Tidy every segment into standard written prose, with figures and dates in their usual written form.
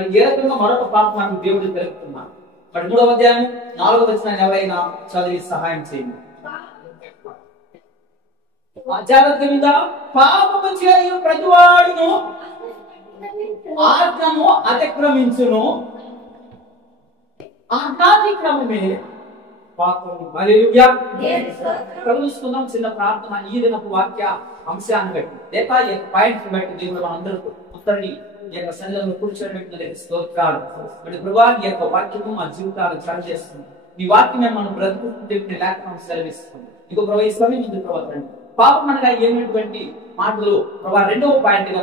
మరి ఏ రకంగా మరొక పాపం మనకు దేవుడు తెలుపుతున్నాడు. మరి 3వ అధ్యాయం 4వ వచనాన్ని ఎవరైనా చదివి సహాయం చేయండి. జాగ్రత్తగా పాపము చేయు ప్రతివాడును ఆజ్ఞను అతిక్రమించును, ఆజ్ఞాతిక్రమమే పాపము. హల్లెలూయా. కలుసుకుందాం చిన్న ప్రార్థన. ఈ దినపు వాక్య అంశాన్ని బట్టి లేక ఈ పాయింట్ బట్టి దేవుడు మనందరికీ అందరినీ ఈ యొక్క సన్నిధిలో కూర్చోబెట్టిన స్తోత్రాలు. మరి ప్రభువా ఈ యొక్క వాక్యము మా జీవితాలు సరి చేస్తుంది. ఈ వాక్యమే మనం బ్రతుకుతుంటే లేఖనం సెలవిస్తుంది. ఇంకో ప్రభు ఈ సమయం ముందు ప్రభావం పాపం అనగా ఏమైనటువంటి మాటలు ప్రభా 2వ పాయింట్ గా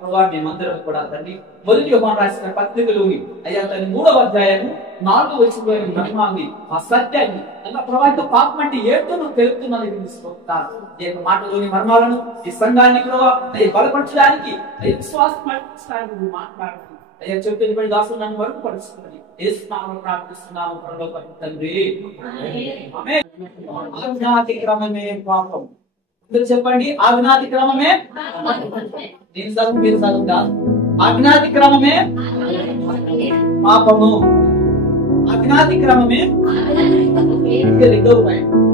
ప్రభా మేమందరం కూడా తండ్రి మొదటి యోహాను రాసిన పత్రికలోని అయ్యా తన 3వ అధ్యాయము 4వ వచనంలోని మర్మాన్ని ఆ సత్యాన్ని ఇంకా ప్రభావిత పాపం అంటే ఏంటో నువ్వు తెలుపుతున్నది తెలుసుకుంటారు. ఈ యొక్క మాటలోని మర్మాలను ఈ సంఘాన్ని ప్రభావ బలపరచడానికి విశ్వాసం నువ్వు మాట్లాడాలి. అయ్యా చెప్పేది పడి దాసులు నన్ను వరకు పరుచుకుని ఏసునామములో ప్రార్థిస్తున్నాము పరలోకపు తండ్రి. ఆమేన్. ఆజ్ఞాతిక్రమమే పాపం. మీరు చెప్పండి, ఆజ్ఞాతిక్రమమే నేను చదువు మీరు చదువుతా. ఆజ్ఞాతిక్రమమే పాపము. ఆజ్ఞాతిక్రమమే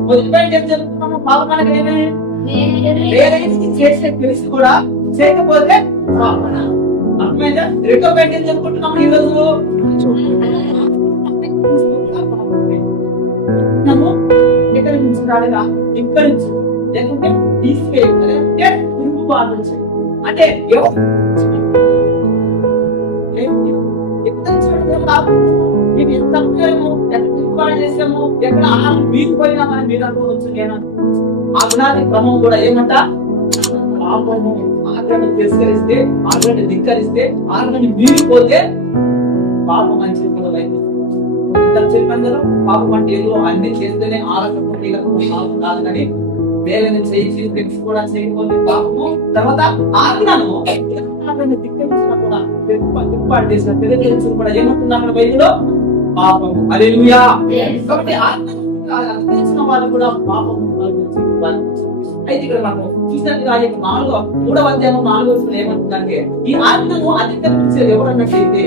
మొదటి పాయింట్ ఏం చెప్తున్నాము? పాపం అనగా ఏమే? వేరేది చేసే తెలిసి కూడా చేయకపోతే పాపం. అర్థమైందా? 2వ పాయింట్ ఏం చెప్పుకుంటున్నాము ఈరోజు? ఎక్కడి నుంచి రాలేదా? ఇక్కడి నుంచి లేకుంటే తీసివేయాలి తిరుగుబాటు అంటే చేసాము ఎక్కడ మీకు పోయినా మనం మీరు అనుకోవచ్చు. నేను ఆజ్ఞాతి క్రమం కూడా ఏమంట? పాపము. ఆజ్ఞను తిరస్కరిస్తే, ఆజ్ఞని ధిక్కరిస్తే, ఆజ్ఞని మీరిపోతే పాపం అని చెప్పడం చెప్పాను కదా. పాపం అంటే ఏదో అన్ని చేస్తేనే ఆరోగ్యం కాదు కానీ వేలని చేసి తెలిసి కూడా చేయకపోతే పాపము. తర్వాత ఆజ్ఞను ధిక్కరించిన కూడా తిరుగుబాటు చేసిన తిరగరించిన కూడా ఏమంటున్నారు బైబిల్లో? పాపము. హల్లెలూయా. కాబట్టి ఆజ్ఞను వాళ్ళు కూడా పాపము. అయితే ఇక్కడ మనం చూసినట్టుగా 3వ అధ్యాయం 4వ వచనం ఏమంటుందంటే ఈ ఆజ్ఞను అతిక్రమించేది ఎవరన్నట్లయితే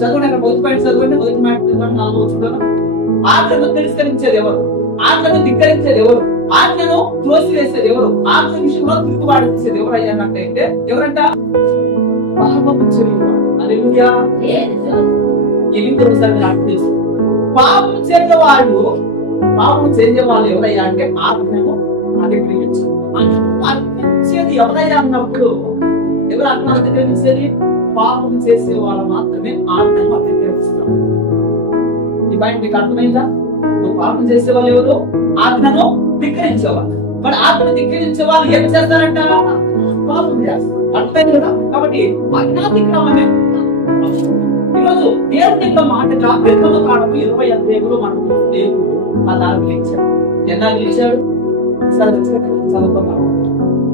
చదవండి. అక్కడ మొదటి పాయింట్ చదవండి. మొదటి మాట చదవండి. 4వ వచనం. ఆజ్ఞను తిరస్కరించేది ఎవరు? ఆజ్ఞను ధిక్కరించేది ఎవరు? ఆజ్ఞను త్రోసివేసేది ఎవరు? ఆజ్ఞ విషయంలో తిరుగుబాటు చేసేది ఎవరు అయ్యాన్నట్టయితే ఎవరంట? పాపము చేయవాడు. హల్లెలూయా. పాపం చేసేవాళ్ళు ఎవరయ్యా అంటే ఆజ్ఞను అతిక్రమించారు. అతిక్రమించేది ఎవరయ్యా అన్నప్పుడు ఎవరు ఆజ్ఞ అతిక్రమించేది? పాపం చేసే వాళ్ళు మాత్రమే ఆజ్ఞను అతిక్రమిస్తారు. ఈ పాయింట్ మీకు అర్థమైందా? పాపం చేసే వాళ్ళు ఎవరు? ఆజ్ఞను ధిక్కరించేవాళ్ళు. మరి ఆజ్ఞను ధిక్కరించే వాళ్ళు ఏం చేస్తారంట? పాపం చేస్తారు. అర్థమైంది కదా? కాబట్టి అజ్ఞాతిక్రమమే. ఈరోజు దేవుని యొక్క మాటగా నిర్మల కాడము 20 అధ్యాయంలో మనకు దేవుడు పదాలు ఇచ్చాడు. ఎన్నాళ్ళు ఇచ్చాడు? చదువుకున్నాం.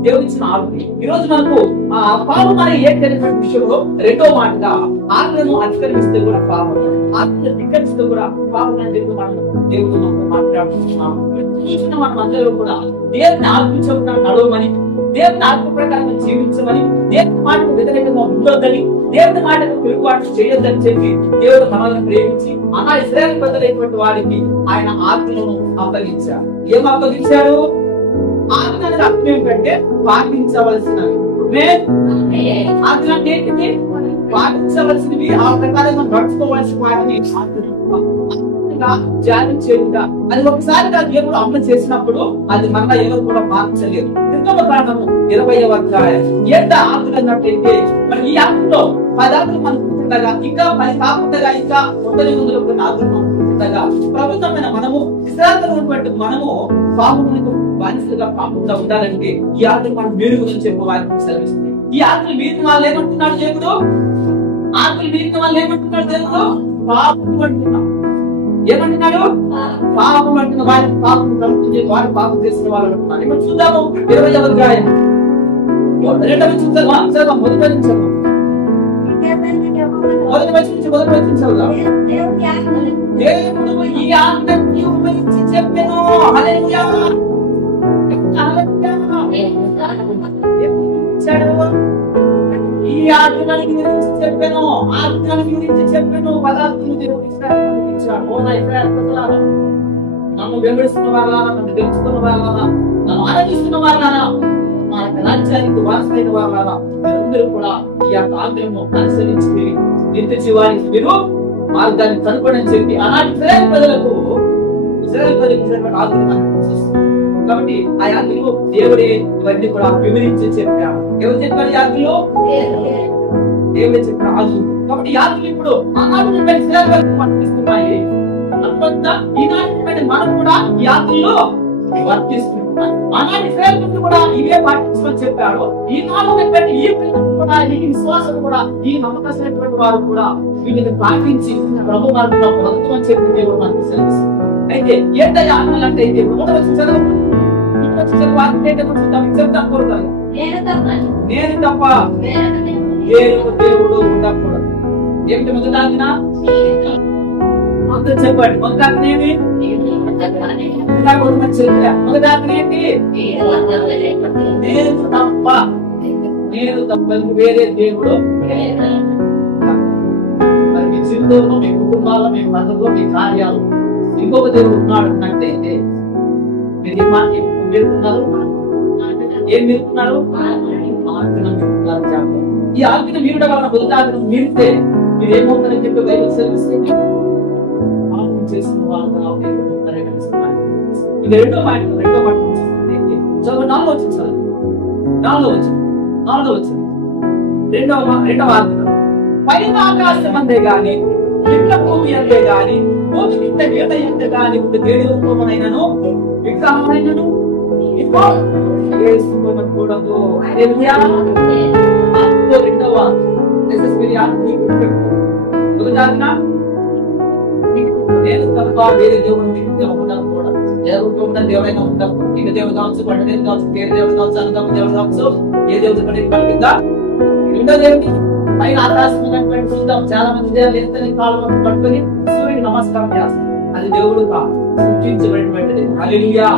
దేవుడు ఇచ్చిన ఆజ్ఞ. ఈ రోజు మనకు ఆ పాపం అనే ఏకైనటువంటి విషయంలో 2వ మాటగా ఆజ్ఞను అతిక్రమిస్తే కూడా పాపం, ఆజ్ఞను ధిక్కరిస్తే కూడా పాపం అని చెప్పి మనం దేవుడు మాట్లాడుతున్నాం. చూసిన మనం అందరూ కూడా దేవుని ఆజ్ఞించకుండా నడవమని, దేవుని ఆజ్ఞ ప్రకారం జీవించమని, దేవుని మాటకు వ్యతిరేకంగా ఉండొద్దని, దేవుని మాటకు తిరుగుబాటు చేయొద్దని చెప్పి దేవుడు మనల్ని ప్రేమించి అలా ఇశ్రాయేలు ప్రజలైనటువంటి వారికి ఆయన ఆజ్ఞలను అప్పగించారు. ఏం అప్పగించారు? ఆజ్ఞ అనేది అర్థం ఏంటంటే పాటించవలసినవి. ఆజ్ఞ అంటే ఏంటిది? పాటించవలసినవి, ఆ ప్రకారంగా నడుచుకోవలసిన వాటిని ధ్యానం చేయుట. అది ఒకసారి దేవుడు అమలు చేసినప్పుడు అది మరలా ఎవరు కూడా పాటించలేదు. నిర్గమకాండము 20వ అధ్యాయం 7వ ఆజ్ఞ అన్నట్టయితే మరి ఈ ఆజ్ఞలో 10 ఆజ్ఞలు మనకు ఉంటుండగా ఇంకా 10 కాకుండా ఇంకా 9 ఆజ్ఞలు ఉంటుండగా ప్రభుత్వమైన మనము ఇశ్రాయేలులో ఉన్నటువంటి మనము పాపమునకు బానిసలుగా కాకుండా ఉండాలంటే ఈ ఆజ్ఞలు మనం మీరుగుదని చెప్పి వారికి సెలవిస్తుంది. ఈ ఆజ్ఞలు మీరిన వాళ్ళు ఏమంటున్నాడు దేవుడు? ఆజ్ఞలు మీరిన వాళ్ళు ఏమంటున్నాడు దేవుడు? పాపం అంటున్నాడు. ఏమంటున్నాడు? పాపం అంటున్న వారికి పాపం ప్రవర్తించే వారు పాపం చేసిన వాళ్ళు అంటున్నారు. ఇప్పుడు చూద్దాము 20వ అధ్యాయం 2వ చూద్దాం. మొదటి వచనం చదువు. దేవుడు ఈ ఆజ్ఞని ఉపయోగించి చెప్పెను. హల్లెలూయా. ఈ దినానికి గురించి చెప్పాను, ఆ దినానికి గురించి చెప్పాను. పదార్థం దేవుడు ఇస్రాయేలుకు ఇచ్చాడు. ఓ నా ఇస్రాయేలు ప్రజలారా, నన్ను వెంబడిస్తున్న వారులారా, నన్ను తెలుసుకున్న వారులారా, నన్ను ఆరాధిస్తున్న వారులారా, మా యొక్క రాజ్యానికి వారసైన వారులారా, మీరందరూ కూడా ఈ యొక్క ఆజ్ఞను అనుసరించి నిత్య జీవానికి మీరు మార్గాన్ని కనుగొనని చెప్పి ఆనాటి ఇశ్రాయేలు ప్రజలకు ఇచ్చినటువంటి ఆజ్ఞను కాబట్టి ఆ యాత్రలో దేవుడే ఇవన్నీ కూడా వివరించి చెప్పాడు. ఎవరు చెప్పారు యాత్రలో? దేవుడే చెప్పాడు ఆజ్ఞ. కాబట్టి యాత్రలు ఇప్పుడు ఆనాడు వర్తిస్తున్నాయి. తప్పకుండా ఈనాటి మనం కూడా యాత్రలో వర్తిస్తున్నాం. ఆనాటి ఇశ్రాయేలు కూడా ఇవే పాటించమని చెప్పాడు. ఈనాడు ఈ కూడా ఈ విశ్వాసం కూడా ఈ నమ్మకమైనటువంటి వారు కూడా వీటిని పాటించి ప్రభు మార్గంలో బ్రతుకమని చెప్పి దేవుడు మనకు సెలవిస్తుంది. అయితే ఏంటయ్యా ఆజ్ఞలు అంటే ఇది మూడవది చదవండి. నేను తప్ప దేవుడు ఉండకూడదు. ఏమిటి మొదటాజ్ఞ? మొదట చెప్పండి. మొదటాజ్ఞ ఏంటి? మొదటాజ్ఞ ఏంటి? నేను తప్ప వేరే దేవుడు. మరి మీ జీవితంలో, మీ కుటుంబాల్లో, మీ పనుల్లో, మీ కార్యాలు ఇంకొక దేవుడు ఉన్నాడు అంటే మీరు మీరున్నారు. ఏం మీరుతున్నారు? ఈ ఆజ్ఞ మీరుట వలన మొదటి మీరితే మీరు ఏమవుతారని చెప్పి బైబిల్ సెలవిస్తుంది. పాపం చేసిన వాళ్ళు ఇది రెండో మాట చదువు. నాలుగో వచ్చింది రెండవ ఆజ్ఞ. పైన ఆకాశం అందే గాని కింద భూమి అందే గాని భూమి కింద గీత ఎంత గాని దేని రూపమునైనను విగ్రహమైనను చేసుకోకూడదు. రెండవ నేను తప్ప వేరే దేవుడు ఉండకూడదు. దేవుడు దేవుడైనా ఉండకు. ఇక దేవుడు కావచ్చు, పంట దేవుడు కావచ్చు, పేరు దేవుడు కావచ్చు, అనుకమ్మ దేవుడు కావచ్చు, ఏ దేవుడు కింద రెండో దేవుడి పైన ఆకాశం చూద్దాం. చాలా మంది దేవుడు ఎంత కాలం పట్టుకుని సూర్యుడు నమస్కారం చేస్తారు. అది దేవుడు కాదు, సృష్టించబడినటువంటిది. హల్లెలూయా.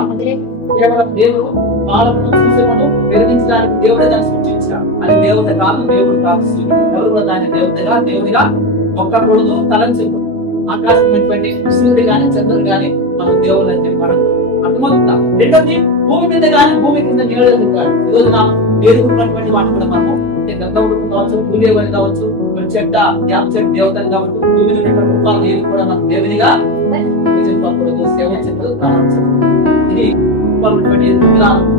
కేవలం దేవుడు కాలమును చూసేమను వెలిగించడానికి దేవుడే దాన్ని సృష్టించాడు. అది దేవత కాదు, దేవుడు కాదు. ఎవరు కూడా దాన్ని దేవతగా దేవుడిగా ఒక్కకూడదు, తలంచకూడదు. ఆకాశం సూర్యుడు గాని చంద్రుడు గాని మనం దేవుడు అని చెప్పి మనం అర్థమవుతాం. రెండోది భూమి మీద గాని భూమి కింద నీళ్ళు కాదు. ఈ రోజు పేరుకున్నటువంటి వాటిని కూడా మనము గంగవుడు కావచ్చు, భూదేవుని కావచ్చు, చెట్ట యాప చెట్టు దేవతలు కావచ్చు, భూమి ఉన్నటువంటి రూపాలు ఏది కూడా మనం దేవునిగా చెప్పకూడదు, సేవ చెప్పదు. ఇది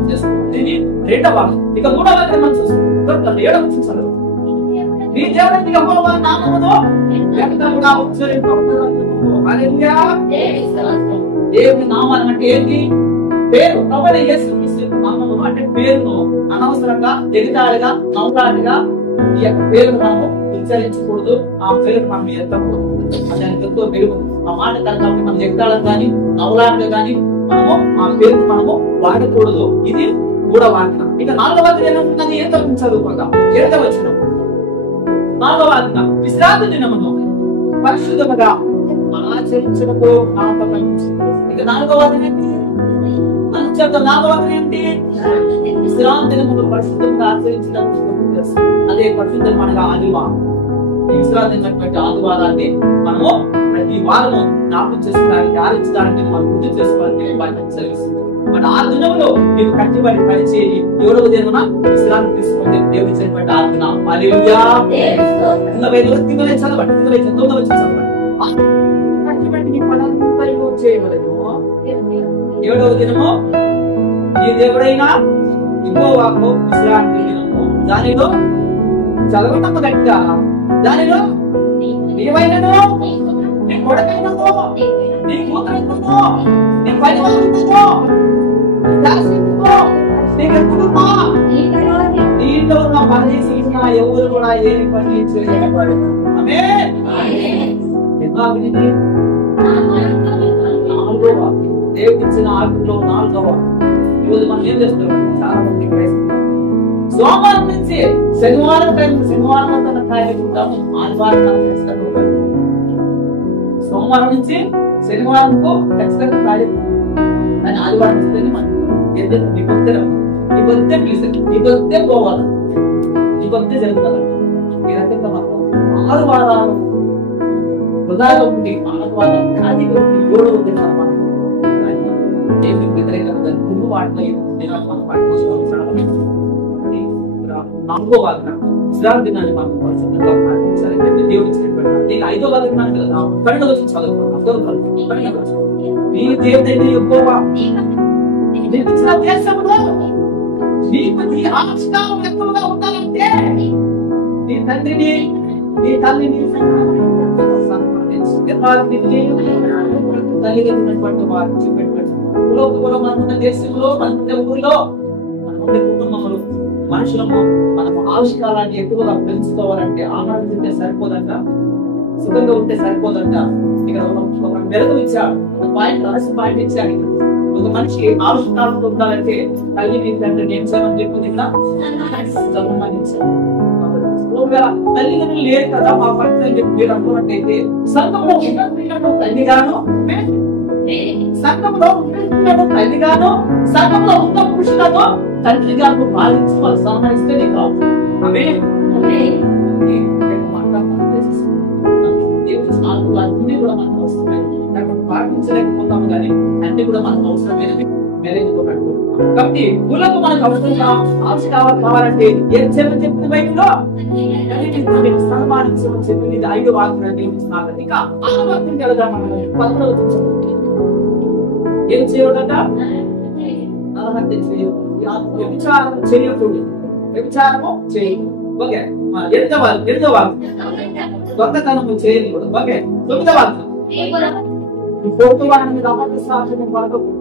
చేస్తుంది. రెండవ ఇక మూడవ మనం చూస్తాం. ఏడవ చూసారు మీ దేవుని యెహోవా నామములో వ్యక్తంగా దేవుని నామాలు అంటే ఏంటి? పేరు. ప్రభువైన యేసుక్రీస్తు నామమును అంటే పేరును అనవసరంగా ఎగతాళిగా నవ్వులాటగా ఈ యొక్క పేరును మనము ఉచ్చరించకూడదు. ఆ పేరును మనం ఎత్తకూడదు. దానికి ఎంతో వెలుగు. ఆ మాట కాబట్టి మనం ఎగతాళం కానీ నవ్వులాటగా కానీ మనము ఆ పేరును మనము వాడకూడదు. ఇది మూడవ ఆజ్ఞ. ఇక నాలుగవ ఆజ్ఞ ఏమవుతుందని ఏం చదువుకుందాం. 7వ వచనం. నాలుగవ ఆజ్ఞ విశ్రాంతి దినమును పరిశుద్ధముగా ఆచరించుటకు ఇక నాలుగవ ఆజ్ఞ ఏంటి? నాలుగవ ఆజ్ఞ ఏంటి? విశ్రాంతి దినమును పరిశుద్ధంగా ఆచరించడానికి. అదే పరిశుద్ధమైన ఆదివారం. ఈ విశ్రాంతి ఆదివారాన్ని మనము ప్రతి వారము జ్ఞాపకం చేసుకోవడానికి, ఆలోచించడానికి, మనం గుర్తు చేసుకోవడానికి బాధ్యత సెలవిస్తుంది. మన ఆ దినంలో మీరు కట్టుబడి పనిచేయి. 7వ దినమున విశ్రాంతి తీసుకోండి. దేవుడి చెప్పినటువంటి ఆజ్ఞ. హల్లెలూయా. చదవండి. 9వ చదవండి. కట్టుబడి నీ పనంతయు చేయవలెను. 7వ దినము ఈ దేవుడైనా యెహోవాకు విశ్రాంతి దినము. దానిలో చదవటం గట్టిగా, దానిలో నీవైనను నీ కొడుకైనను నీ కూతురైనను నీ పనివారైనను నీలో ఉన్న పని చేసిన ఎవరు కూడా ఏమి పని చేయలేకపోయారు. దేవుడు ఇచ్చిన ఆజ్ఞలో 4వ. ఈరోజు మనం ఏం చేస్తున్నాం? చాలా మంది సోమవారం నుంచి శనివారం అంతా కార్యక్రమం ఆదివారం చేస్తాను. సోమవారం నుంచి శనివారంకు ఖచ్చితంగా కార్యక్రమం. కానీ ఆదివారం వస్తేనే మనం నిబద్ధే పోవాలి. నిబద్ధే జరుగుతుంది. ఆదివారాలు వృధాగా ఉండి, ఆదివారాలు ఖాళీగా ఉండి 7వ దినాన మనం దేవునికి వ్యతిరేకంగా ముందు వాటిలో దినాలు మనం పాటించుకోవాలి. చాలా 4వ వాగ్దానం విశ్రాంతి దినాన్ని మనం పరిశుభ్రంగా పాటించాలి. దేవుడు ఇచ్చినటువంటి నేను 5వ వాగ్దానం కదా 12వ వచనం చదువుకున్నాను. అందరూ కలిసి 12వ వచనం. నీ దేవుడైన యెహోవా నీకు ఇచ్చిన దేశంలో నీకు నీ ఆశీర్వాదం ఎక్కువగా ఉండాలంటే నీ తండ్రిని నీ తల్లిని సన్మానించు. తల్లిదండ్రులైనటువంటి వారు చెప్పేటువంటి కులంలో మనకున్న దేశంలో మనకున్న ఊరిలో మనకున్న కుటుంబంలో మనుషులము మనము ఆవిష్కారాన్ని ఎక్కువగా పెంచుకోవాలంటే ఆహారం తింటే సరిపోదంట, సుఖంగా ఉంటే సరిపోదంట. ఇక్కడ ఒక మెరుగు ఇచ్చాడు, ఒక పాయింట్ రాసి పాయింట్ ఇచ్చాడు. ఒక మనిషి ఆవిష్కారంతో ఉండాలంటే తల్లిని తండ్రిని ఏం చేయమని చెప్పింది ఇక్కడ సన్మానించాడు. తల్లిదండ్రులు లేరు కదా మా పట్ల మీరు అనుకున్నట్టయితే సంఘంలో ఉన్నట్టు తల్లిగాను, సంఘంలో ఉన్నట్టు తల్లిగాను, సంఘంలో ఉన్న పురుషులను తండ్రిగాను భావించి వాళ్ళు సన్మానిస్తే నీకు ఆమె అన్ని కూడా మనకు వస్తున్నాయి. పాటించలేకపోతాము కానీ అన్ని కూడా మనకు అవసరమైనవి మెరుగుతో పెట్టుకుంటున్నాం. కాబట్టి కులకు మనకు అవసరం కావాలంటే ఏం చేయమని చెప్పింది బైబిల్లో సన్మానించమని చెప్పింది. 5వ వాగ్దానాన్ని ఇంకా 6వ వాగ్దానానికి వెళదాం. మనం 11వ వచనం ఏం చేయకూడదట? వ్యభిచారం చేయకూడదు, వ్యభిచారము చేయకూడదు. ఓకే, 8వ దొంగతనము చేయకూడదు. ఓకే, 9వ పొరుగు వారి మీద అబద్ధ సాక్ష్యం పలకకూడదు.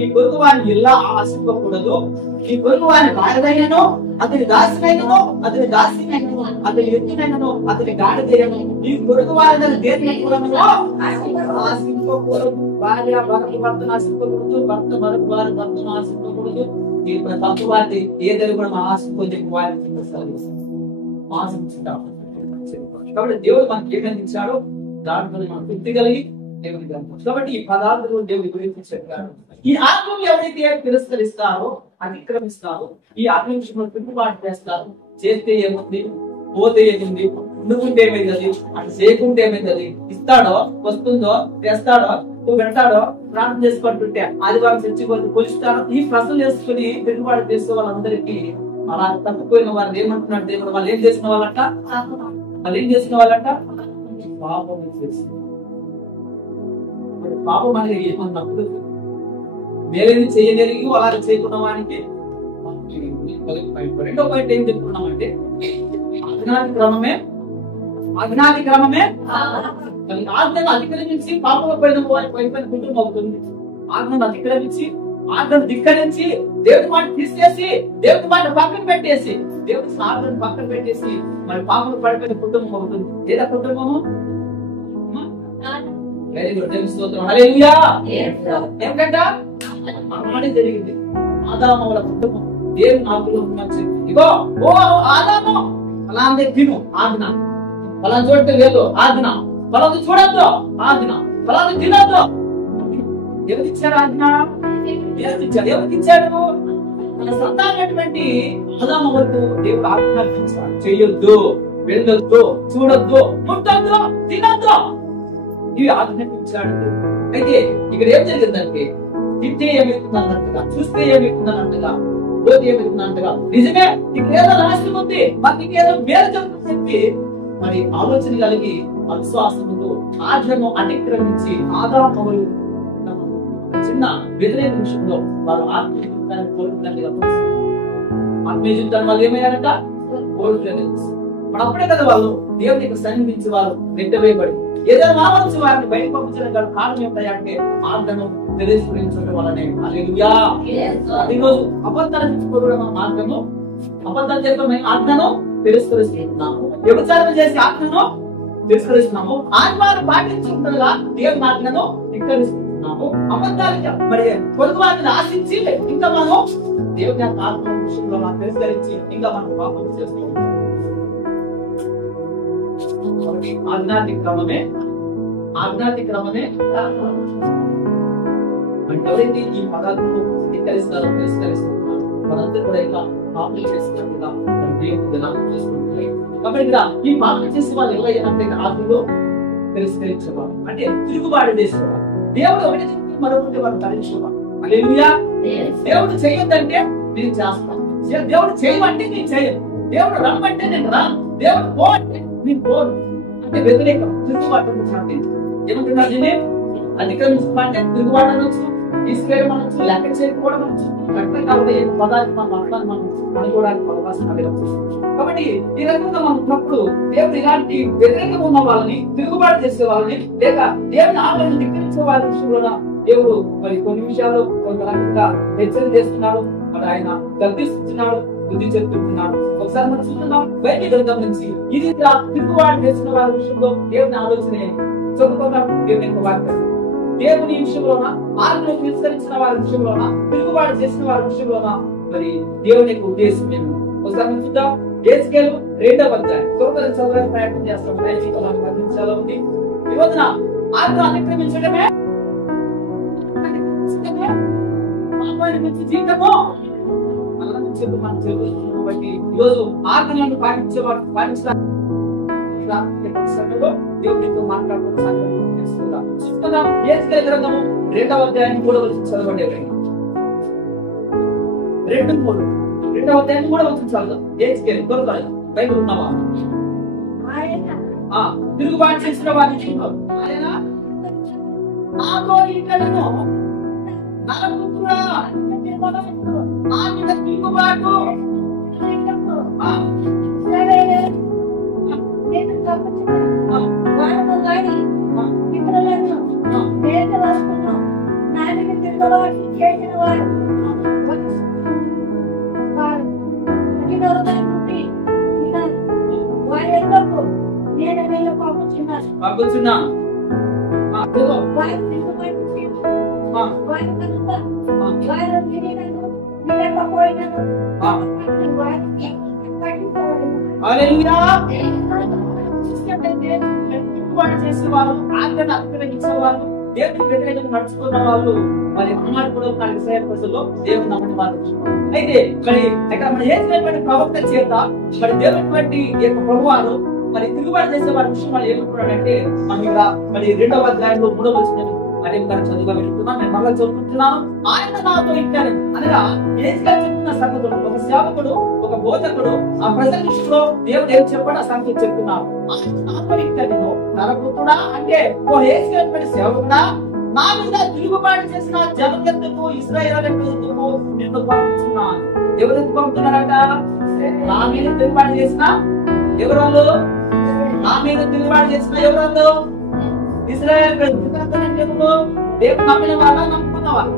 ఈ పొరుగు వారిని ఇలా ఆశింపకూడదు. ఈ పొరుగు వారిని భార్యదైనను, అతని దాసినైనను, అతని దాసినైనను, అతని ఎత్తునైనను, అతని గాడిదైనను, ఈ పొరుగు వారి దేని ఆశింపకూడదు. భార్య భర్తను ఆశింపకూడదు, భర్త మరొక వారి భర్తను ఆశింపకూడదు. ఈ తప్పు వారిని ఏదైనా కూడా ఆశించుకొని వారిని ఆశించుంటాం. కాబట్టి దేవుడు మనకి ఏమనిచ్చాడో దాంట్లో మనం తృప్తి కలిగి దేవునికి అనుకోవచ్చు. కాబట్టి ఈ పదార్థాలు దేవుడి గురించి చెప్పారు. ఈ ఆత్మ ఎవరైతే తిరస్కరిస్తారో, అతిక్రమిస్తారో, ఈ ఆత్మ విషయంలో తిరుగుబాటు చేస్తారు, చేస్తే ఏముంది, పోతే ఏముంది, ఉండుకుంటే ఏమైంది, అటు చేయకుంటే ఏమైంది, ఇస్తాడో వస్తుందో తెస్తాడో నువ్వు పెడతాడో ప్రార్థన చేసుకుంటుంటే ఆదివారం చర్చిపోతే కొలుస్తాడో ఈ ప్రశ్నలు చేసుకుని తిరుగుబాటు చేసే వాళ్ళందరికీ అలా తప్పిపోయిన వారు ఏమంటున్నాడు దేవుడు? వాళ్ళు ఏం చేసిన వాళ్ళంట? వాళ్ళు ఏం చేసిన వాళ్ళంట? పాపం చేసి. పాపం అనేది ఏమన్నప్పుడు మేలేది చేయగలిగి అలాగే చేయకున్న వానికి 2వ పాయింట్ ఏం చెప్పుకున్నామంటే అజ్ఞాతి క్రమమే ఆజ్ఞను అతిక్రమించి పాపంలో పోయిన కుటుంబం అవుతుంది. ఆజ్ఞను అతిక్రమించి ఆజ్ఞను ధిక్కరించి దేవుడి మాట తీసేసి దేవుడి మాట పక్కన పెట్టేసి దేవుడి ఆజ్ఞను పక్కన పెట్టేసి మరి పాపంలో పడిపోయిన కుటుంబం అవుతుంది. ఏదా కుటుంబము? వెరీ గుడ్, దేవుని స్తోత్రం, హల్లెలూయా. ఎందుకంటే అలానే జరిగింది. ఆదాము వాళ్ళ కుటుంబం దేవుని ఆజ్ఞలో ఉన్నది. ఇగో ఓ ఆదాము అలాంటి తిను ఆజ్ఞ, ఫలానా చోటు లేదు ఆజ్ఞ, ఫలానా చూడద్దు ఆజ్ఞ, ఫలానా తినద్దు. ఎవరిచ్చారు ఆజ్ఞ? ఎవరికిచ్చాడు? మన సంతానమైనటువంటి ఆదాము వరకు దేవుడు ఆజ్ఞాపించాడు. చెయ్యొద్దు, వెళ్ళొద్దు, చూడొద్దు, ముట్టొద్దు, తినొద్దు, ఇవి ఆజ్ఞాపించాడు. అయితే ఇక్కడ ఏం జరిగిందంటే తింటే ఏమవుతుందన్నట్టుగా, చూస్తే ఏమవుతుందన్నట్టుగా, పోతే ఏమవుతుందన్నట్టుగా, నిజమే ఇక్కడ ఏదో రహస్యం ఉంది, మాకు ఇంకేదో మేలు జరుగుతుందని చెప్పి మరి ఆలోచన కలిగి అవిశ్వాసముతో ఆజ్ఞను అతిక్రమించి ఆదాము చిన్న వ్యతిరేక విషయంలో వారు ఆత్మీయ జీవితాన్ని కోరుకున్నట్టుగా ఆత్మీయ జీవితాన్ని వాళ్ళు ఏమయ్యారంట? కోరుకునే మరి అప్పుడే కదా వాళ్ళు దేవునికి సన్నిధించి వారు నెట్టవేయబడి ఏదైనా మామూలు వారిని బయట పంపించడం కారణం ఏమిటంటే ఆజ్ఞను తిరస్కరించడం వల్లనే. హల్లెలూయా. ఈరోజు అబద్ధాలు తెచ్చుకోవడం మార్గము, అబద్ధాలు చెప్పడం ఆజ్ఞను తిరస్కరిస్తున్నాము, వ్యభిచారం చేసి ఆజ్ఞను తిరస్కరిస్తున్నాము, ఆత్మను పాటించుకుంటా దేవుని ఆజ్ఞను ధిక్కరిస్తున్నాము, అబద్ధాలు మరి పొరుగు వారిని ఆశించి ఇంకా మనం దేవుని ఆత్మ విషయంలో మనం తిరస్కరించి ఇంకా మనం పాపం చేస్తాము. ఆజ్ఞాతి క్రమమే ఎవరైతే ఈ పదార్థాలు తిరస్కరిస్తున్నారు వాళ్ళందరూ కూడా పాపం చేసినట్టుగా చేసుకుంటున్నాయి. కాబట్టి ఇక్కడ ఈ పాపం చేసే వాళ్ళు ఎవరైనా ఆత్మలో తిరస్కరించేవారు, అంటే తిరుగుబాటు చేసేవారు. దేవుడు ఒకటి చెప్తే మరొకటి వారు తరించేవారు. హల్లెలూయా. దేవుడు చేయొద్దంటే నేను చేస్తాను, దేవుడు చేయమంటే నేను చేయను, దేవుడు రమ్మంటే నేను రాను, దేవుడు పో అంటే నేను పోను. అంటే వ్యతిరేకం, తిరుగుబాటు ఏమంటున్నారు? దీన్ని అతిక్రమించమంటే తిరుగుబాటు అనొచ్చు, తీసుకెళ్ళడం అనొచ్చు, లెక్క చేయకపోవడం అనొచ్చు. కాబట్టి పదార్థం మనం అర్థాన్ని మనం అనుకోవడానికి అవకాశం కలగచ్చు. కాబట్టి ఈ రకంగా మనం ఉన్నప్పుడు దేవుడు ఇలాంటి వ్యతిరేకంగా ఉన్న వాళ్ళని, తిరుగుబాటు చేసే వాళ్ళని, లేక దేవుని ఆలోచన ధిక్కరించే వాళ్ళ విషయంలో దేవుడు మరి కొన్ని విషయాలు కొంత రకంగా హెచ్చరిక చేస్తున్నాడు, మరి ఆయన గర్తిస్తున్నాడు, బుద్ధి చెప్తున్నాడు. ఒకసారి మనం చూస్తున్నాం బైబిల్ గ్రంథం నుంచి ఇది తిరుగుబాటు చేసిన వాళ్ళ విషయంలో దేవుని ఆలోచన చదువుకున్నాం. దేవుని యొక్క వాక్యం దేవుని విషయంలోన, ఆత్మను తిరస్కరించిన వారి విషయంలోన, తిరుగుబాటు చేసిన వారి విషయంలోన మరి దేవుని యొక్క ఉద్దేశం మేము ఒకసారి మనం చూద్దాం. యేసుకేలు 2వ అధ్యాయం త్వరగా చదవడానికి ప్రయత్నం చేస్తాం. 10 నిమిషాలు ఉంది. ఈ రోజున ఆత్మ అతిక్రమించడమే జీవితము అలా చెప్పి మనం చెబుతున్నాం. కాబట్టి ఈరోజు ఆజ్ఞలను పాటించడానికి దేవుడితో మాట్లాడుతున్నా. యేసుకేలు గ్రంథము 2వ అధ్యాయం 3వ వచనం చదవండి. 2:3 అధ్యాయం 3వ వచనం చదువుదాం. యేసుకేలు త్వరగా బైబిల్ ఉన్నావా? తిరుగుబాటు చేసిన వారికి ఆయన నాతో ఇక్కడను నరపుత్రుడా నా మీద తిరుగుబాటు పంపుతున్నా చేసేవారు, ఆజ్ఞను అతిక్రమించేవారు, దేవుడికి వ్యతిరేకంగా నడుచుకున్న వాళ్ళు మరి అమ్మాయి కూడా ప్రజల్లో దేవుని నమ్మని వారు. అయితే మరి ఇక్కడ మన చేసినటువంటి ప్రవక్త చేత మరి దేవుని యొక్క ప్రభువారు మరి తిరుగుబాటు చేసే వారి విషయం వాళ్ళు ఏమనుకున్నాడంటే, మనం ఇక్కడ మరి 2వ అధ్యాయంలో 3వ వచనం అదే చదువుగా వింటున్నాను. నేను మళ్ళీ చదువుకుంటున్నాను. ఆయన నాతో ఇచ్చాడు అనగా యేసుగా చెప్తున్న సంగతులు, ఒక సేవకుడు, ఒక బోధకుడు ఆ ప్రజల దృష్టిలో దేవుడు ఏం చెప్పాడు ఆ సంగతి చెప్తున్నాడు. నాతో ఇచ్చాడు నరపుత్రుడా, అంటే ఓ యేసుగా సేవకుడా, నా మీద తిరుగుబాటు చేసిన జనం ఎందుకు, ఇశ్రాయేలు ఎందుకు నిన్ను పంపుతున్నాను. ఎవరు ఎందుకు పంపుతున్నారట? నా మీద తిరుగుబాటు చేసిన ఎవరు? నా మీద తిరుగుబాటు చేసిన ఎవరు? ఇశ్రాయేలు దేవుడు నమ్మిన వాళ్ళ నమ్ముకున్న వాళ్ళు.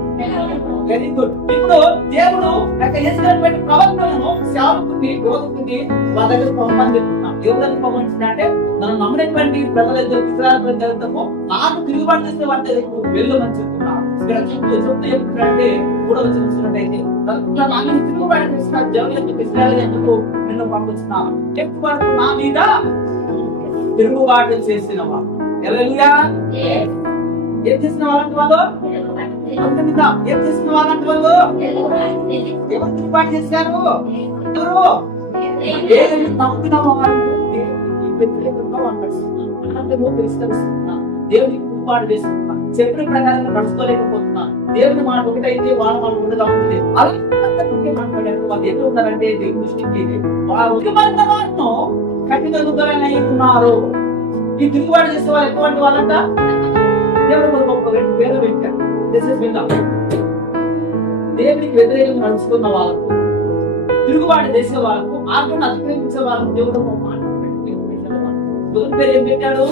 Very good. ఇప్పుడు దేవుడు చేసినటువంటి ప్రవర్తనను సేవకుని, బోధకుని వాళ్ళ దగ్గర పంపని చెప్తున్నాం. ఎవరి దగ్గర పంపించిన అంటే నన్ను నమ్మినటువంటి ప్రజల ఇశ్రాయేలు నాకు తిరుగుబాటు చేసే వాళ్ళ దగ్గరకు వెళ్ళమని చెప్తున్నాను. ఇక్కడ చెప్తే ఏమంటే 3వ వచనం చూసినట్టయితే తిరుగుబాటు చేసిన జనులకు ఇశ్రాయేలు ఎందుకు నిన్ను పంపిస్తున్నాను. ఎక్కువ వరకు నా మీద తిరుగుబాటు చేసిన వాళ్ళు. హల్లెలూయా. ఏం చేసిన వాళ్ళంటే వాళ్ళు ఏం చేసిన వాళ్ళంటే వాళ్ళు ఎవరు తిరుగుబాటు చేశారు? ఎవరు? దేవుని నమ్మిన వాళ్ళు వ్యతిరేకంగా తిరస్కరిస్తున్నా, దేవుని తిరుగుబాటు చేస్తున్నా, చెప్పిన ప్రకారంగా నడుచుకోలేకపోతున్నా, దేవుని మాట ఒకటైతే వాళ్ళ మాట ఉండగా ఉంటుంది. అలా మాట్లాడారు. వాళ్ళు ఎక్కడ ఉన్నారంటే దేవుని దృష్టికి వారిను కఠిన హృదయులై ఉన్నారు. ఈ తిరుగుబాటు చేసే వాళ్ళు ఎటువంటి వాళ్ళంట? దేవుడు ఒక పేరు పెట్టారు. దేవునికి వ్యతిరేకంగా నడుచుకున్న వాళ్ళకు, తిరుగుబాటు చేసే వాళ్ళకు, ఆజ్ఞను అతిక్రమించే వాళ్ళకు దేవుడు పేరు ఏం పెట్టాడు?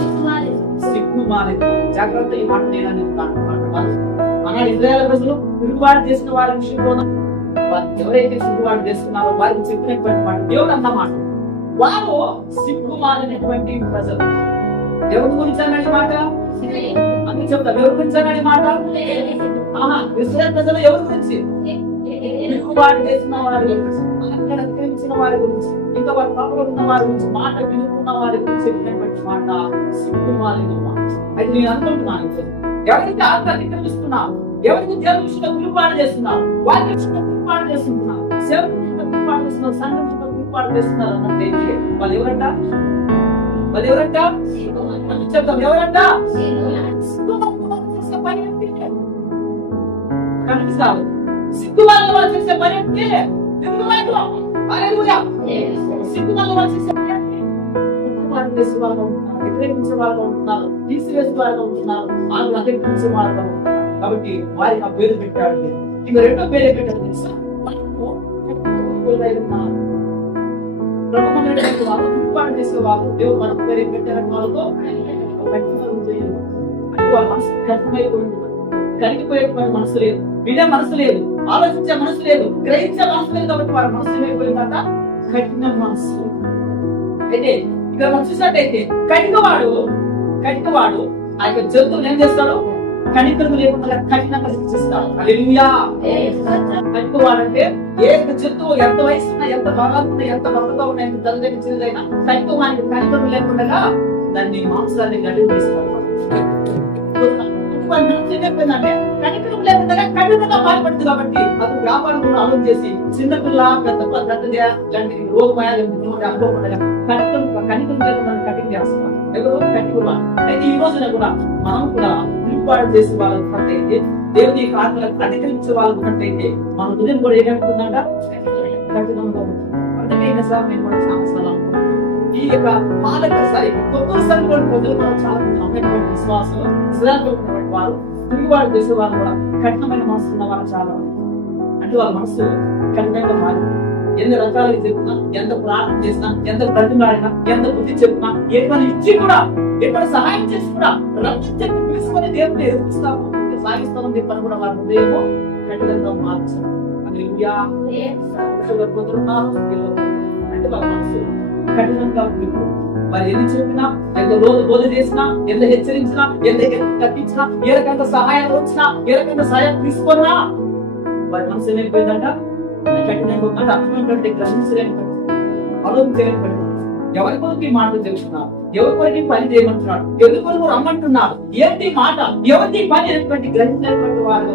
సిగ్గుమాలి. జాగ్రత్త, ఈ మాట నేను అన్నాడు. ఇశ్రాయేలు ప్రజలు తిరుగుబాటు చేసిన వారి విషయంలో ఎవరైతే తిరుగుబాటు చేస్తున్నారో వారికి చెప్పినటువంటి మాట దేవుడు అన్నమాట. వారు సిగ్గుమాలినటువంటి ప్రజలు. ఎవరి గురించి అన్నాడు మాట? అని చెప్తారు. ఎవరి గురించి అన్నాడు మాట? ఇశ్రాయేలు ప్రజలు ఎవరి గురించి? తిరుగుబాటు చేసిన వారి గురించి, అక్కడ అతిక్రమించిన వారి గురించి, ఇంకా వారి పాపలో ఉన్న వారి గురించి, మాట వినుకున్న వారి గురించి చెప్పినటువంటి మాట సిగ్గుమాలిన మాట. అయితే నేను అనుకుంటున్నాను, ఎవరికి ఆత్మ అతిక్రమిస్తున్నావు, ఎవరికి దేవుని విషయంలో తిరుగుబాటు చేస్తున్నావు, వారి విషయంలో తిరుగుబాటు చేస్తున్నావు, సేవకుని విషయంలో తిరుగుబాటు చేస్తున్నారు, సంఘం ఏర్పాటు చేస్తున్నారు అన్నట్టు వాళ్ళు ఎవరంట? చెప్తాం ఎవరంట? చేసే పని అంటే కనిపిస్తావు. సిగ్గు వాళ్ళు చేసే పని అంటే సిగ్గు వాళ్ళు చేసే పని అంటే చేసే వాళ్ళు ఉంటున్నారు, వ్యతిరేకించే వాళ్ళు ఉంటున్నారు, తీసివేసే వాళ్ళు ఉంటున్నారు, వాళ్ళు అతిక్రమించే వాళ్ళు ఉంటున్నారు. కాబట్టి వారికి ఆ పేరు పెట్టాడు. ఇంకా రెండో పేరు పెట్టాడు తెలుసా? ప్రభుత్వం వాళ్ళు ఏర్పాటు చేసే వాళ్ళు దేవుడు మనకు పేరు పెట్టారని వాళ్ళతో వాళ్ళ మనసు కఠినమైపోయింది. కరిగిపోయేటువంటి మనసు లేదు, వినే మనసు లేదు, ఆలోచించే మనసు లేదు, గ్రహించే మనసు లేదు. కాబట్టి వారి మనసు ఏమైపోయిందట? కఠిన మనసు. అయితే ఇక్కడ మనం చూసినట్టయితే కఠినవాడు ఆ యొక్క జంతువులు ఏం చేస్తాడు? కనికరం లేకుండా కఠినంగా శిక్షిస్తాడు. హల్లెలూయా. కఠినవాడంటే ఏ జంతువు ఎంత వయసు ఉన్నా, ఎంత బలంగా, ఎంత బలంగా ఉన్నా, ఎంత తల్లిదండ్రులైనా కఠినవానికి కనికరం లేకుండా దాన్ని మాంసాన్ని గడిపి తీసుకోవాలి. ఏంటంటే కనికరం లేకుండా కఠినంగా మారిపడుతుంది. కాబట్టి అతను వ్యాపారం కూడా ఆలోచన చేసి చిన్నపిల్ల పెద్దగా ఇలాంటి రోగమాయాలు అనుకోకుండా కనికరం లేకుండా కఠిన చేస్తున్నాం. ఎవరు కఠిన? అయితే ఈ రోజున కూడా మనం కూడా ఏర్పాటు చేసే వాళ్ళకి దేవుని కార్యాలకు అధికరించే వాళ్ళకి మన హృదయం కూడా ఏమవుతుందంట? కఠినంగా ఉంటుంది. అందుకే సార్ మేము కూడా చాలా ఈ యొక్క మాదకసారి కొత్తసారి ప్రజలు కూడా చాలా నమ్మకమైన విశ్వాసం ఇస్రాయేల్ వారు తిరుగుబాటు చేసే వాళ్ళు కూడా కఠినమైన మనసు ఉన్న వాళ్ళు చాలా అంటే వాళ్ళ మనసు కఠినంగా మారి ఎన్ని రకాలుగా చెప్పినా, ఎంత ప్రార్థన చేసినా, ఎంత ప్రతిమాడినా, ఎంత బుద్ధి చెప్పినా, ఏ పని ఇచ్చి కూడా, ఏ పని సహాయం చేసి కూడా రక్తం చెప్పి పిలుచుకొని దేవుడిని ఎదురుస్తాము సాగిస్తామని చెప్పని కూడా వాళ్ళ హృదయము కఠినంగా మార్చారు. అది అంటే వాళ్ళ మనసు కఠినంగా మరి ఎన్ని చెప్పినా, ఎంత బోధ చేసినా, ఎంత హెచ్చరించినా, ఎంత కట్టించినా, ఏ రకంగా సహాయాలు వచ్చినా, ఏ రకంగా సహాయం తీసుకున్నా వారి మనసు ఏమైపోయిందంట? కఠినంగా ఉందంటే అర్థమైనటువంటి గ్రహించలేని ఆలోచించలేని ఎవరి కొరకు ఈ మాటలు తెలుస్తున్నారు, ఎవరి కొరకు పని చేయమంటున్నాడు, ఎవరి కొరకు రమ్మంటున్నారు, ఏంటి మాట, ఎవరికి పని అనేటువంటి గ్రహించినటువంటి వారు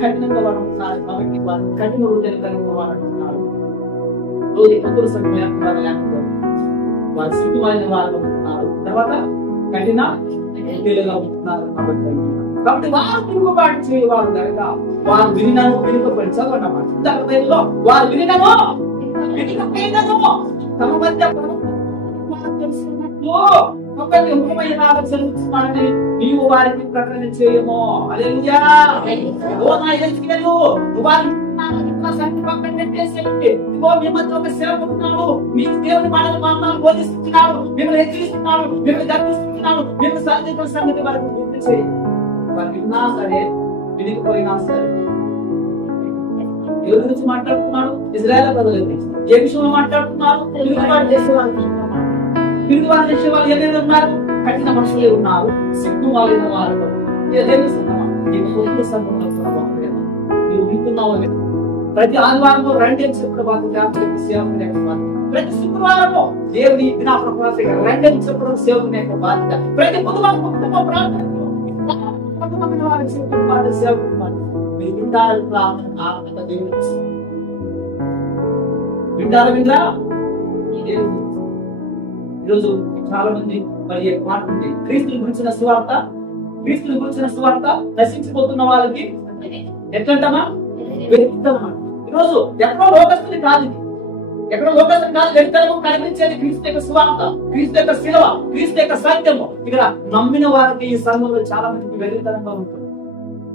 కఠినంగా వాడు ఉంటున్నారు. కాబట్టి వారు కఠిన హృదయం కలిగిన వాడు అంటున్నారు. రోజు కొత్త సమయం లేకపోతే వారు సిగ్గుమైన వారు ఉంటున్నారు. తర్వాత కఠిన తెలుగుగా ఉంటున్నారు. కాబట్టి వారు తిరుగుబాటు చేయవారు కనుక వారు వినను వినుకపోయి చదవన్నమాట. వారు వినను వినుకపోయినను తమ మధ్య తెలుసుకున్నట్లు జరుగుతున్నాడని నీవు వారికి ప్రకటన చేయము. హల్లెలూయా. మీకు దేవుని మాటలు మాటలు బోధిస్తున్నాడు, మిమ్మల్ని హెచ్చరిస్తున్నాడు, మిమ్మల్ని దర్శిస్తున్నాడు, మేము సాధించిన సంగతి వారికి గుర్తు చేయి. వారు విన్నా సరే వినికిపోయినా సరే ఎవరి గురించి మాట్లాడుతున్నాడు? ఇజ్రాయేల్ ప్రజల గురించి. ఏ విషయంలో మాట్లాడుతున్నారు? తిరుగుబాటు చేసేవాళ్ళు చేసే వాళ్ళు ఎవరైనా ఉన్నారు? కఠిన మనుషులే ఉన్నారు, సిగ్గు వాళ్ళైన వారు. నువ్వు వింటున్నావు ప్రతి ఆదివారం రండి అని చెప్పడం సేవకుని ప్రతి శుక్రవారము దేవుని రండి అని చెప్పడం సేవకుని యొక్క బాధ్యత. ప్రతి బుధవారం కుటుంబ ప్రార్థన ఈరోజు చాలా మంది మరి మాట ఉంది, క్రీస్తుని గురించిన సువార్త నశించిపోతున్న వాళ్ళకి ఎట్లంటామా? ఈరోజు ఎక్కడో లోకస్తుని కాదు, వెళ్తాము కనిపించేది క్రీస్తు యొక్క సువార్త, క్రీస్తు యొక్క శిలువ, క్రీస్తు యొక్క సత్యము. ఇక్కడ నమ్మిన వారికి ఈ సంఘంలో చాలా మందికి వెరితనంగా ఉంటుంది.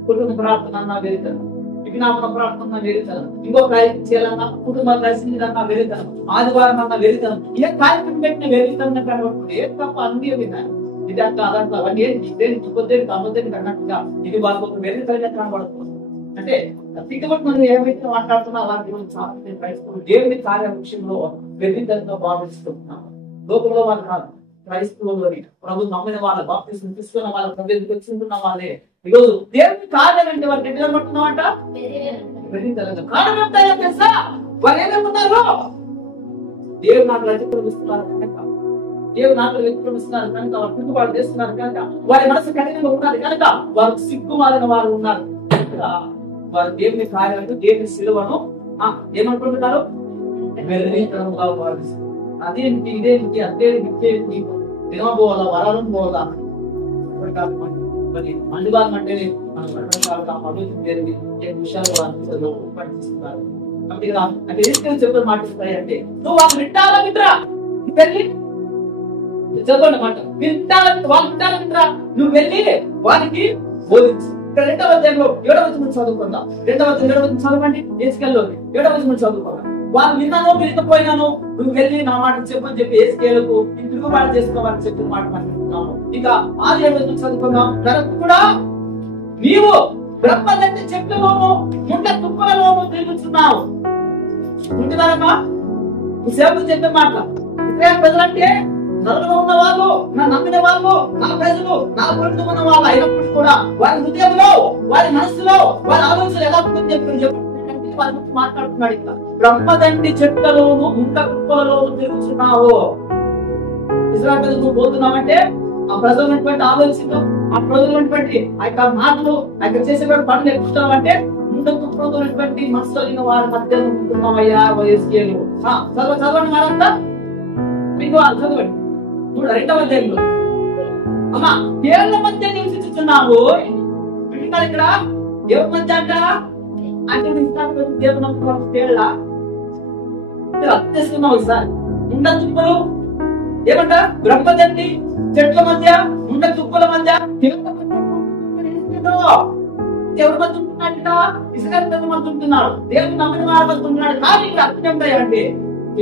కుటుంబ ప్రార్థన అన్నా వెరితనం, విజ్ఞాపన ప్రార్థన వెరితనం, ఇంకో కార్యం చేయాలన్నా, కుటుంబాలు దర్శించాలన్నా వెరితనం, ఆదివారం అన్నా వెరితనం, ఏ కార్యక్రమం పెట్టిన వెరితనం కనబడుతుంది. ఏ తప్ప అన్ని విధానం ఇది అట్లా అదంతా అవన్నీ అన్నట్టుగా ఇది వాళ్ళకు ఒక వెరితనంగా కనబడుతుంది. అంటే తిట్టుబడి మనం ఏమైతే మాట్లాడుతున్నా అలాంటి చాలా క్రైస్తవులు దేవుని కార్య విషయంలో వెరితనంగా భావిస్తున్నాం. లోకంలో వాళ్ళు కాదు, క్రైస్తవులని ప్రభు నమ్మిన వాళ్ళ బాప్తిస్మం తీసుకున్న వాళ్ళ ప్రభుత్వం వచ్చుకుంటున్న వాళ్ళే ఈరోజు దేవుని కార్యం అంటే వాళ్ళు ఎట్లా పడుతున్నామంట? కారణం తెలుసా? వాళ్ళు ఏమనుకున్నారు? దేవుడు నాకు అతిక్రమిస్తున్నారు కనుక, దేవుడు నాకు వ్యతిక్రమిస్తున్నారు కనుక, వారు తిరుగుబాటు చేస్తున్నారు కనుక, వారి మనసు కఠినంగా ఉన్నది కనుక, వారు సిగ్గుమాలిన వారు ఉన్నారు. వారు దేవుని కార్యాలను, దేవుని శిలువను ఏమనుకుంటున్నారు? వెర్రితనంగా భావిస్తారు. అదేంటి ఇదేంటి అదేంటి తినబోవాలా వరాలను పోవాలా మరి మండుగాలం అంటేనే మనం రకరకాలుగా అభివృద్ధి ఏ విషయాలు పట్టిస్తున్నారు. కాబట్టి అంటే ఏం చెప్పిన మాట ఇస్తాయంటే నువ్వు వాళ్ళు వింటారా మిత్రా వెళ్ళి చదవండి మాట వింటారా వాళ్ళు వింటారా మిత్రా నువ్వు వెళ్ళి వారికి బోధించు. ఇక్కడ 2వ అధ్యాయంలో 7వ వచనం చదువుకుందాం. 2వ అధ్యాయం 7వ వచనం చదవండి. ఏస్కేల్లో 7వ వచనం చదువుకుందాం. వాళ్ళు విన్నాను వినకపోయినాను నువ్వు వెళ్ళి నా మాట చెప్పని చెప్పి ఏస్కేలకు తిరుగుబాటు చేసుకోవాలని చెప్పిన మాట మనం వింటున్నాము. ఇంకా 6వ వచనం చదువుకుందాం. కరెక్ట్ కూడా నీవు బ్రహ్మదండి చెట్లలోను ముండ తుప్పలలోను తిరుగుతున్నావు. ఉంటున్నారమ్మా ఈ సేవకు చెప్పే మాట ఇస్రాయేల్ ప్రజలంటే నలుగురు ఉన్న వాళ్ళు నా నమ్మిన వాళ్ళు నా ప్రజలు నా కొడుకు ఉన్న వాళ్ళు అయినప్పుడు కూడా వారి హృదయంలో వారి మనసులో వారి ఆలోచన ఎలా ఉంటుందని చెప్పి వారి గురించి మాట్లాడుతున్నాడు. ఇంకా బ్రహ్మదండి చెట్లలోను ముండ తుప్పలలోను తిరుగుతున్నావు. ఇస్రాయేల్ ప్రజలు పోతున్నామంటే ఆ ప్రజలైనటువంటి ఆలోచనలు ఆ ప్రజలైనటువంటి ఆ యొక్క మాటలు ఆ యొక్క చేసేటువంటి పనులు ఎక్కుతున్నామంటే ముందుకు పోతున్నటువంటి మనసు కలిగిన వారి మధ్య ఉంటున్నామయ్యా వయస్కేలు. చదవండి వారంతా మీకు చదవండి. 2వ అధ్యాయంలో అమ్మా ఏళ్ల మధ్య నివసించుతున్నావు. వింటున్నారు ఇక్కడ ఎవరి మధ్య అంట అంటే దేవుడు తేళ్ల అత్యస్తున్నావు సార్ ఉండ తుప్పలు ఏమంట బ్రహ్మదండి చెట్ల మధ్య ఉండ తుప్పల మధ్య ఎవరి మధ్య ఉంటున్నాడు ఇసుక మధ్య ఉంటున్నాడు. దేవుడు నమ్మిన వారి మధ్య ఉంటున్నాడు. కానీ ఇక్కడ అర్థం ఏంటంటే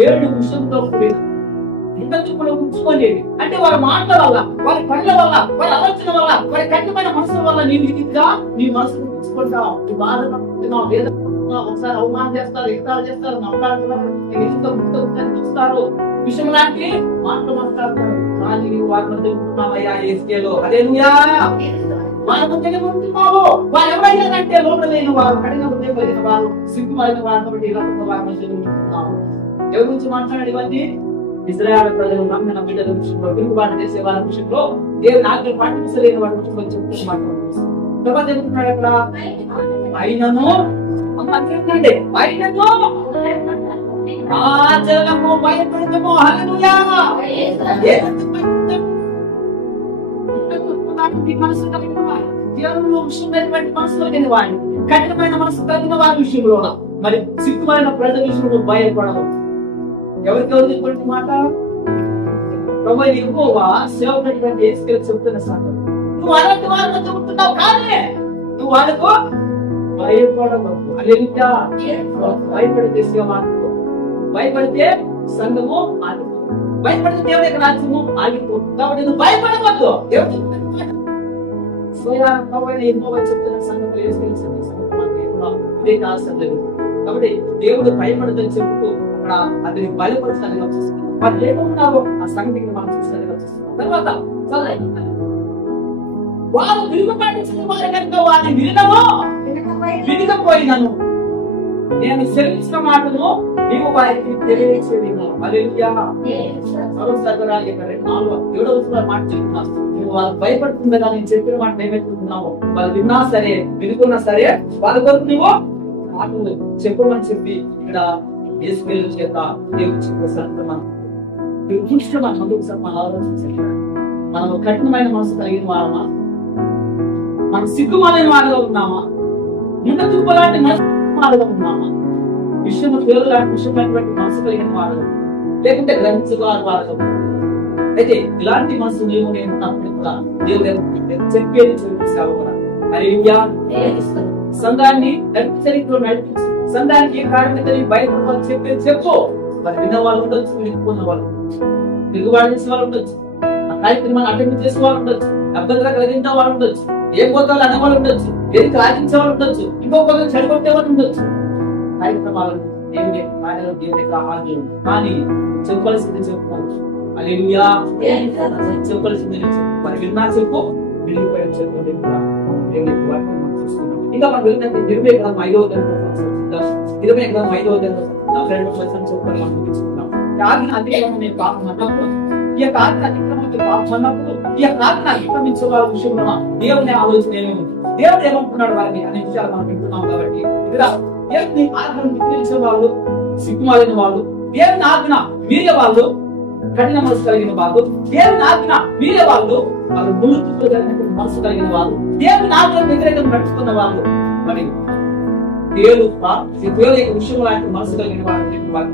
7 విషయంతో ఇంత తుప్పలు ఉంచుకొని అంటే వారి మాటల వల్ల వారి పనుల వల్ల వారి ఆలోచన వల్ల వారి కఠినమైన మనసుల వల్ల నీ మనసును ఉంచుకుంటావు. నీ బాధపడుతున్నావు వేద ఒకసారి అవమానం చేస్తారు ఇష్టాలు చేస్తారు మాట్లాడుతున్నారు చూస్తారు విషయం లాంటి మాటలు మాట్లాడతారు. కానీ వారి మధ్య ఉంటున్నావయ్యా ఏస్కేలో హల్లెలూయా. వారి మధ్య ఉంటున్నావు. వారు ఎవరైనారంటే లోపల లేని వారు కఠిన హృదయం కలిగిన వారు సిగ్గుమైన వారు కాబట్టి ఇలా వారి మధ్య ఉంటున్నావు. ఎవరి గురించి మాట్లాడాడు ఇవన్నీ ఇశ్రాయేలు ప్రజలు నమ్మిన బిడ్డల విషయంలో తిరుగుబాటు చేసే వారి విషయంలో దేవుని ఆజ్ఞలు పాటించలేని వారి విషయంలో చెప్తూ మాట్లాడుతున్నాడు. తర్వాత ఏమంటున్నాడు అక్కడ అయినను అండి అయినను రాజలము భయపడతాము హల్లెలూయా. మనసు కలిగిన వారు దేవుని విషయమైనటువంటి మనసు కలిగిన వాడిని కఠినమైన మనసు కలిగిన వారి విషయంలో మరి సిగ్గుమైన ప్రజల విషయంలో భయపడవు. ఎవరికెవరు చెప్పండి మాట ప్రభు యెహోవా సేవకుడైనటువంటి యేసుక్రీస్తు చెప్తున్న సంగతి నువ్వు అలాంటి వారి మధ్య ఉంటున్నావు కానీ నువ్వు వాళ్ళకు భయపడవు. హల్లెలూయా. భయపడితే సేవ భయపడితే సంఘము ఆగిపోతుంది. భయపడితే దేవుని యొక్క రాజ్యము ఆగిపోతుంది. కాబట్టి నువ్వు భయపడవద్దు. దేవుడు చెప్తున్న స్వయాన ప్రభు యెహోవా చెప్తున్న సంగతులు యేసుక్రీస్తు ఇదే కాదు. కాబట్టి దేవుడు భయపడదని చెప్పుతూ అతని బలపరచడానికి వచ్చేస్తుంది. వాళ్ళు ఏమన్నారో ఆ సంగతిని మనం చూసడానికి వచ్చేస్తున్నాం. తర్వాత వారు తిరుగుబాటు వారి కనుక వారిని వినకపోయినను నేను సెలవించిన మాటను నీవు వారికి తెలియచేయను. హల్లెలూయా. సర్వసర్వరాలు 7వ మాట చెప్తున్నాను. నువ్వు వాళ్ళకి భయపడుతుంది కదా నేను చెప్పిన మాట ఏమైతున్నావు వాళ్ళు విన్నా సరే వినుకున్నా సరే వాళ్ళ కొరకు నువ్వు మాటలు చెప్పమని చెప్పి ఇక్కడ యేసుక్రీస్తు చేత దేవుడు చెప్పేసరికి మనం ఆలోచించాలి. మనం కఠినమైన మనసు కలిగిన వారమా మనం సిగ్గుమాలైన వారిగా ఉన్నామా ముండ తుప్ప లాంటి మనసుగా ఉన్నామా విషయం పేరు లాంటి విషయమైనటువంటి మనసు కలిగిన వారు లేకుంటే గ్రహించుకోవాలి వారు. అయితే ఇలాంటి మనసు నీవు నేను తప్పని కూడా దేవుడు చెప్పేది హల్లెలూయా. సంఘాన్ని చరిత్రలో నడిపించు సంఘానికి ఏ కార్యక్రమం బయట చెప్పేది చెప్పు. మరి విన్న వాళ్ళు ఉండొచ్చు వినుకున్న వాళ్ళు తిరుగుబాటు చేసే వాళ్ళు ఉండొచ్చు ఆ కార్యక్రమాన్ని అటెండ్ చేసే వాళ్ళు ఉండొచ్చు అభ్యంతరం కలిగించే వాళ్ళు ఉండొచ్చు ఏ పోతాలు అనే వాళ్ళు ఉండొచ్చు ఏది సాధించే వాళ్ళు ఉండొచ్చు ఇంకో కొంచెం చెడగొట్టే వాళ్ళు ఉండొచ్చు. కార్యక్రమాలు దేవుని కార్యాలు దేవుని ఆజ్ఞలు కానీ చెప్పవలసింది చెప్పుకోవచ్చు. హల్లెలూయా. చెప్పవలసింది మరి విన్నా చెప్పు వినిపోయిన చెప్పు. ఇంకా మనం వెళ్ళినట్టు 25వ అధ్యాయంలో చెప్పుకొని మనం ముగించుకున్నాం. ఆజ్ఞ అతిక్రమం నేను పాపం అన్నప్పుడు ఈ యొక్క ఆజ్ఞ అతిక్రమంతో పాపం అన్నప్పుడు ఈ యొక్క ఆజ్ఞ అతిక్రమించే వాళ్ళ విషయంలో దేవుని ఆలోచన ఏమి దేవుడు ఏమంటున్నాడు వారిని అనే విషయాలు మనం వింటున్నాం. కాబట్టి ఇక్కడ దేవుని ఆజ్ఞను విక్రయించే వాళ్ళు సిగ్గుమాలిన వాళ్ళు దేవుని ఆజ్ఞ మీరే వాళ్ళు కఠిన మనసు కలిగిన వాళ్ళు, దేవుని ఆజ్ఞ మీరే వాళ్ళు ములుతులు కలిగిన మనసు కలిగిన వాళ్ళు, దేవుని ఆజ్ఞకు వ్యతిరేకంగా నడుచుకున్న వాళ్ళు, మరి దేవుడు యొక్క విషయం లాంటి మనసు కలిగిన వాళ్ళు